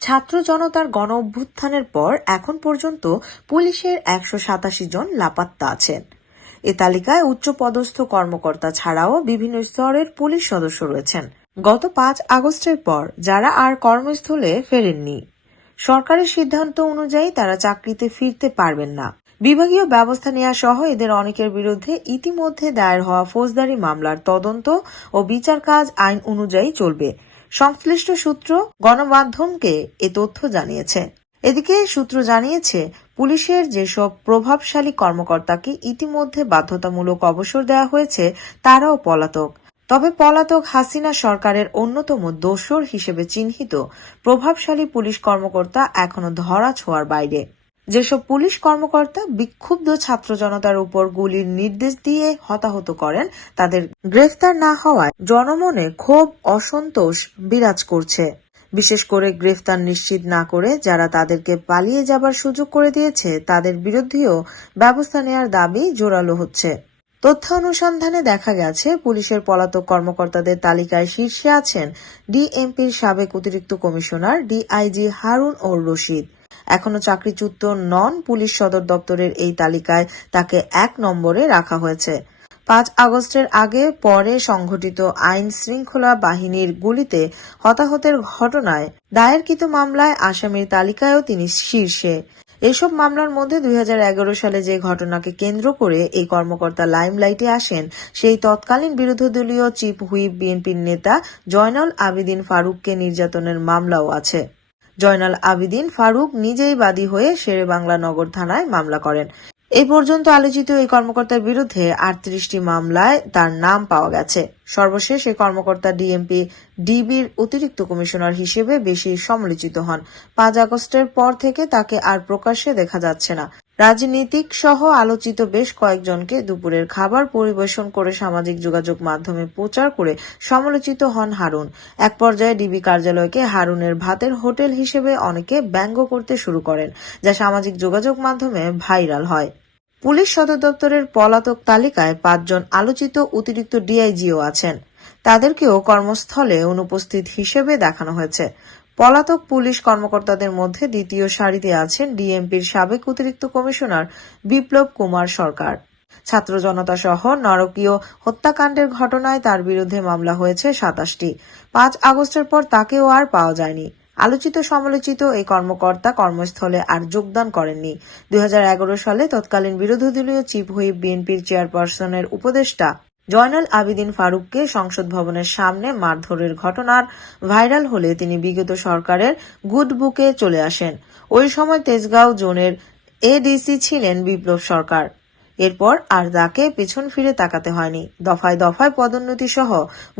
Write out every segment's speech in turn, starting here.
ছাত্র জনতার গণ অভ্যুত্থানের পর এখন পর্যন্ত পুলিশের ১৮৭ জন লাপাত্তা আছেন। এ তালিকায় উচ্চপদস্থ কর্মকর্তা ছাড়াও বিভিন্ন স্তরের পুলিশ সদস্য রয়েছেন। গত ৫ আগস্টের পর যারা আর কর্মস্থলে ফেরেননি, সরকারের সিদ্ধান্ত অনুযায়ী তারা চাকরিতে ফিরতে পারবেন না। বিভাগীয় ব্যবস্থা নেওয়া সহ এদের অনেকের বিরুদ্ধে ইতিমধ্যে দায়ের হওয়া ফৌজদারি মামলার তদন্ত ও বিচার কাজ আইন অনুযায়ী চলবে। সংশ্লিষ্ট সূত্র গণমাধ্যমকে এ তথ্য জানিয়েছে। এদিকে সূত্র জানিয়েছে, পুলিশের যেসব প্রভাবশালী কর্মকর্তাকে ইতিমধ্যে বাধ্যতামূলক অবসর দেওয়া হয়েছে তারাও পলাতক। তবে পলাতক হাসিনা সরকারের অন্যতম দোসর হিসেবে চিহ্নিত প্রভাবশালী পুলিশ কর্মকর্তা এখনো ধরা ছোঁয়ার বাইরে। যেসব পুলিশ কর্মকর্তা বিক্ষুব্ধ ছাত্র জনতার উপর গুলির নির্দেশ দিয়ে হতাহত করেন, তাদের গ্রেফতার না হওয়ায় জনমনে ক্ষোভ, অসন্তোষ বিরাজ করছে। বিশেষ করে গ্রেফতার নিশ্চিত না করে যারা তাদেরকে পালিয়ে যাবার সুযোগ করে দিয়েছে তাদের বিরুদ্ধেও ব্যবস্থা নেওয়ার দাবি জোরালো হচ্ছে। তথ্য অনুসন্ধানে দেখা গেছে, পুলিশের পলাতক কর্মকর্তাদের তালিকায় শীর্ষে আছেন ডিএমপির সাবেক অতিরিক্ত কমিশনার ডিআইজি হারুন ওর রশিদ। এখনো চাকরিচ্যুত নন। পুলিশ সদর দপ্তরের এই তালিকায় তাকে ১ নম্বরে রাখা হয়েছে। ৫ আগস্টের আগে পরে সংঘটিত আইন শৃঙ্খলা বাহিনীর গুলিতে হতাহতের ঘটনায় দায়েরকৃত মামলায় আসামির তালিকায়ও তিনি শীর্ষে। এসব মামলার মধ্যে ২০১১ সালে যে ঘটনাকে কেন্দ্র করে এই কর্মকর্তা লাইমলাইটে আসেন, সেই তৎকালীন বিরোধীদলীয় চিফ হুইপ বিএনপির নেতা জয়নাল আবেদিন ফারুককে নির্যাতনের মামলাও আছে। জয়নাল আবেদিন ফারুক নিজেই বাদী হয়ে শেরেবাংলা নগর থানায় মামলা করেন। এই পর্যন্ত আলোচিত এই কর্মকর্তার বিরুদ্ধে ৩৮টি মামলায় তার নাম পাওয়া গেছে। সর্বশেষ এই কর্মকর্তা ডিএমপি ডিবির অতিরিক্ত কমিশনার হিসেবে বেশি সমালোচিত হন। ৫ আগস্টের পর থেকে তাকে আর প্রকাশ্যে দেখা যাচ্ছে না। রাজনীতিক সহ আলোচিত বেশ কয়েকজনকে দুপুরের খাবার পরিবেশন করে সামাজিক যোগাযোগ মাধ্যমে প্রচার করে সমালোচিত হন হারুন। এক পর্যায়ে ডিবি কার্যালয়কে হারুনের ভাতের হোটেল হিসেবে অনেকে ব্যঙ্গ করতে শুরু করেন, যা সামাজিক যোগাযোগ মাধ্যমে ভাইরাল হয়। পুলিশ সদর দপ্তরের পলাতক তালিকায় ৫ জন আলোচিত অতিরিক্ত ডিআইজিও আছেন। তাদেরকেও কর্মস্থলে অনুপস্থিত হিসেবে দেখানো হয়েছে। পলাতক পুলিশ কর্মকর্তাদের মধ্যে দ্বিতীয় সারিতে আছেন ডিএমপির সাবেক অতিরিক্ত কমিশনার বিপ্লব কুমার সরকার। ছাত্র জনতা সহ নারকীয় হত্যাকাণ্ডের ঘটনায় তার বিরুদ্ধে মামলা হয়েছে ২৭টি। ৫ আগস্টের পর তাকেও আর পাওয়া যায়নি। আলোচিত সমালোচিত এই কর্মকর্তা কর্মস্থলে আর যোগদান করেননি। ২০১১ সালে তৎকালীন বিরোধীদলীয় চিফ হুইপ বিএনপির চেয়ারপারসনের উপদেষ্টা জয়নাল আবেদিন ফারুককে সংসদ ভবনের সামনে মারধরের ঘটনার ভাইরাল হলে তিনি বিগত সরকারের গুড বুকে চলে আসেন। ওই সময় তেজগাঁও জোনের এডিসি ছিলেন বিপ্লব সরকার। এরপর আর তাকে পেছন ফিরে তাকাতে হয়নি। দফায় দফায় পদোন্নতি সহ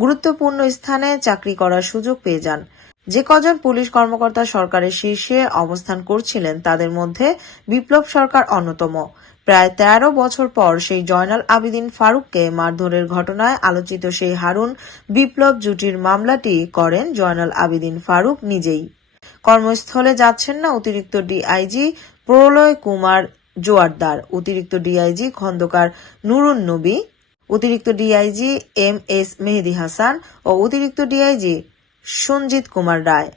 গুরুত্বপূর্ণ স্থানে চাকরি করার সুযোগ পেয়ে যান। যে কজন পুলিশ কর্মকর্তা সরকারের শীর্ষে অবস্থান করছিলেন তাদের মধ্যে বিপ্লব সরকার অন্যতম। প্রায় ১৩ বছর পর সেই জয়নাল আবেদিন ফারুককে মারধরের ঘটনায় আলোচিত সেই হারুন বিপ্লব জুটির মামলাটি করেন জয়নাল আবেদিন ফারুক নিজেই। কর্মস্থলে যাচ্ছেন না অতিরিক্ত ডিআইজি প্রলয় কুমার জোয়ারদার, অতিরিক্ত ডিআইজি খন্দকার নুরুন নবী, অতিরিক্ত ডিআইজি এম এস মেহেদী হাসান ও অতিরিক্ত ডিআইজি সঞ্জিত কুমার রায়।